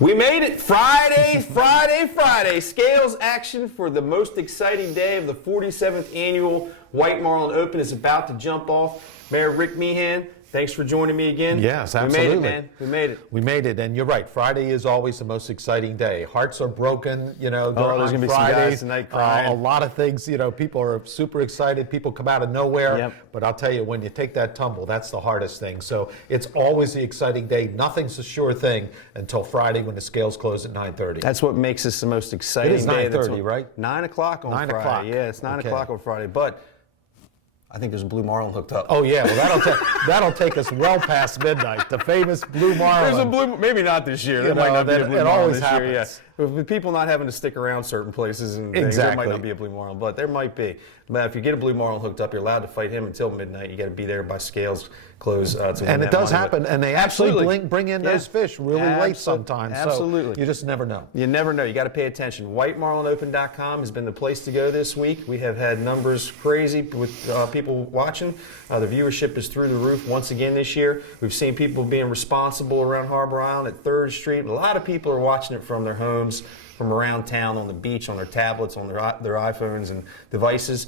We made it! Friday! Scales action for the most exciting day of the 47th annual White Marlin Open is about to jump off. Mayor Rick Meehan, thanks for joining me again. Yes, absolutely. We made it, man. We made it. We made it, and you're right. Friday is always the most exciting day. Hearts are broken, there's on going to be some Fridays. guys tonight crying. A lot of things, people are super excited. People come out of nowhere. Yep. But I'll tell you, when you take that tumble, that's the hardest thing. So it's always the exciting day. Nothing's a sure thing until Friday when the scales close at 9:30. That's what makes this the most exciting It is day. 9:30, right? 9 o'clock on 9 Friday. o'clock. Yeah, it's 9 Okay. o'clock on Friday. But I think there's a blue marlin hooked up. Oh yeah, well that'll take us well past midnight. The famous blue marlin. There's a blue, maybe not this year. There might not be a blue it marlin always this year. Yeah. happens. With people not having to stick around certain places and things, there might Exactly. not be a blue marlin, but there might be. But if you get a blue marlin hooked up, you're allowed to fight him until midnight. You got to be there by scales close to win And it that does money. happen, But and they absolutely. actually bring in those fish really late sometimes. Absolutely. So you just never know. You never know. You got to pay attention. WhiteMarlinOpen.com has been the place to go this week. We have had numbers crazy with people watching. The viewership is through the roof once again this year. We've seen people being responsible around Harbor Island at 3rd Street. A lot of people are watching it from their homes, from around town, on the beach, on their tablets, on their iPhones and devices.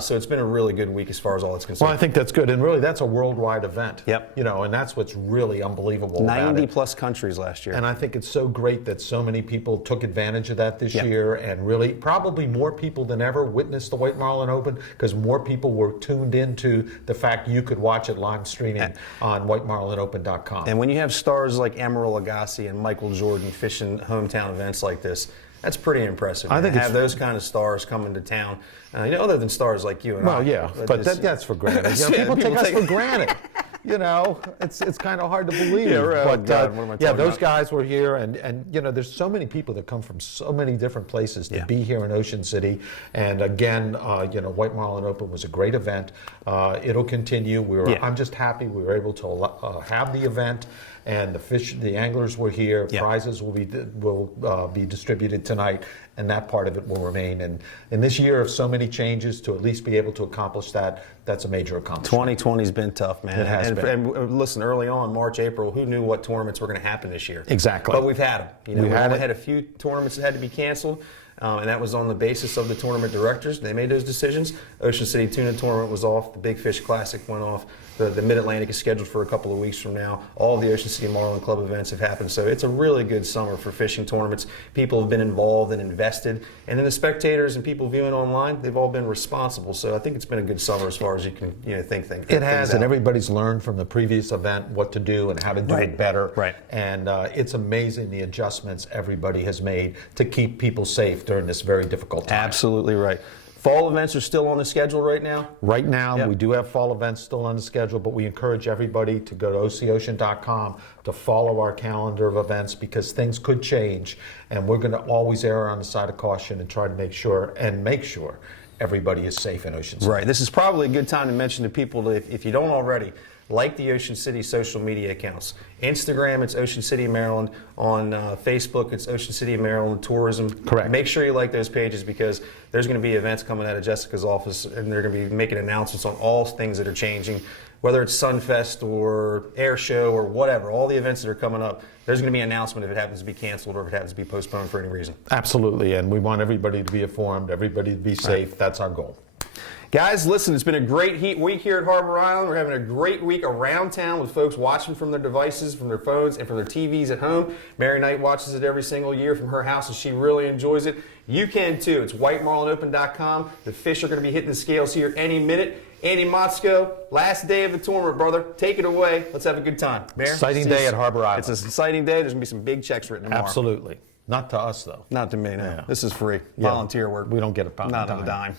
So it's been a really good week as far as all that's concerned. Well, I think that's good, and really that's a worldwide event. Yep. And that's what's really unbelievable about 90 it. plus countries last year. And I think it's so great that so many people took advantage of that this Yep. year, and really probably more people than ever witnessed the White Marlin Open because more people were tuned into the fact you could watch it live streaming on WhiteMarlinOpen.com. And when you have stars like Emeril Lagasse and Michael Jordan fishing hometown events like this, that's pretty impressive. I think to have those kind of stars coming to town, other than stars like you and I. Well, yeah, but that's for granted. People take us for granted. It's kind of hard to believe. Yeah, right. But God, what am I talking those about? guys were here, and there's so many people that come from so many different places to be here in Ocean City. And again, White Marlin Open was a great event. It'll continue. I'm just happy we were able to have the event. And the anglers were here. Yep. Prizes will be distributed tonight, and that part of it will remain. And in this year of so many changes, to at least be able to accomplish that, that's a major accomplishment. 2020's been tough, man. It has been. And listen, early on, March, April, who knew what tournaments were going to happen this year? Exactly. But we've had them. We only it. had a few tournaments that had to be canceled. And that was on the basis of the tournament directors. They made those decisions. Ocean City Tuna Tournament was off. The Big Fish Classic went off. The Mid-Atlantic is scheduled for a couple of weeks from now. All of the Ocean City Marlin Club events have happened. So it's a really good summer for fishing tournaments. People have been involved and invested. And then the spectators and people viewing online, they've all been responsible. So I think it's been a good summer as far as you can think things It has, and out. everybody's learned from the previous event what to do and how to do it better. Right. And it's amazing the adjustments everybody has made to keep people safe during this very difficult time. Absolutely right. Fall events are still on the schedule right now? Right now, Yep. we do have fall events still on the schedule, but we encourage everybody to go to OCOcean.com to follow our calendar of events because things could change, and we're going to always err on the side of caution and try to make sure everybody is safe in Ocean City. Right. This is probably a good time to mention to people that if you don't already, like the Ocean City social media accounts. Instagram, it's Ocean City, Maryland. On Facebook, it's Ocean City, Maryland Tourism. Correct. Make sure you like those pages because there's going to be events coming out of Jessica's office, and they're going to be making announcements on all things that are changing, whether it's Sunfest or Air Show or whatever. All the events that are coming up, there's going to be an announcement if it happens to be canceled or if it happens to be postponed for any reason. Absolutely, and we want everybody to be informed, everybody to be safe. Right. That's our goal. Guys, listen, it's been a great week here at Harbor Island. We're having a great week around town with folks watching from their devices, from their phones, and from their TVs at home. Mary Knight watches it every single year from her house, and she really enjoys it. You can too. It's WhiteMarlinOpen.com. The fish are going to be hitting the scales here any minute. Andy Motzko, last day of the tournament, brother. Take it away. Let's have a good time. Mayor, exciting day at Harbor Island. It's an exciting day. There's going to be some big checks written tomorrow. Absolutely. Not to us, though. Not to me, no. Yeah. This is free. Yeah. Volunteer work. We don't get a pound. Not on a dime.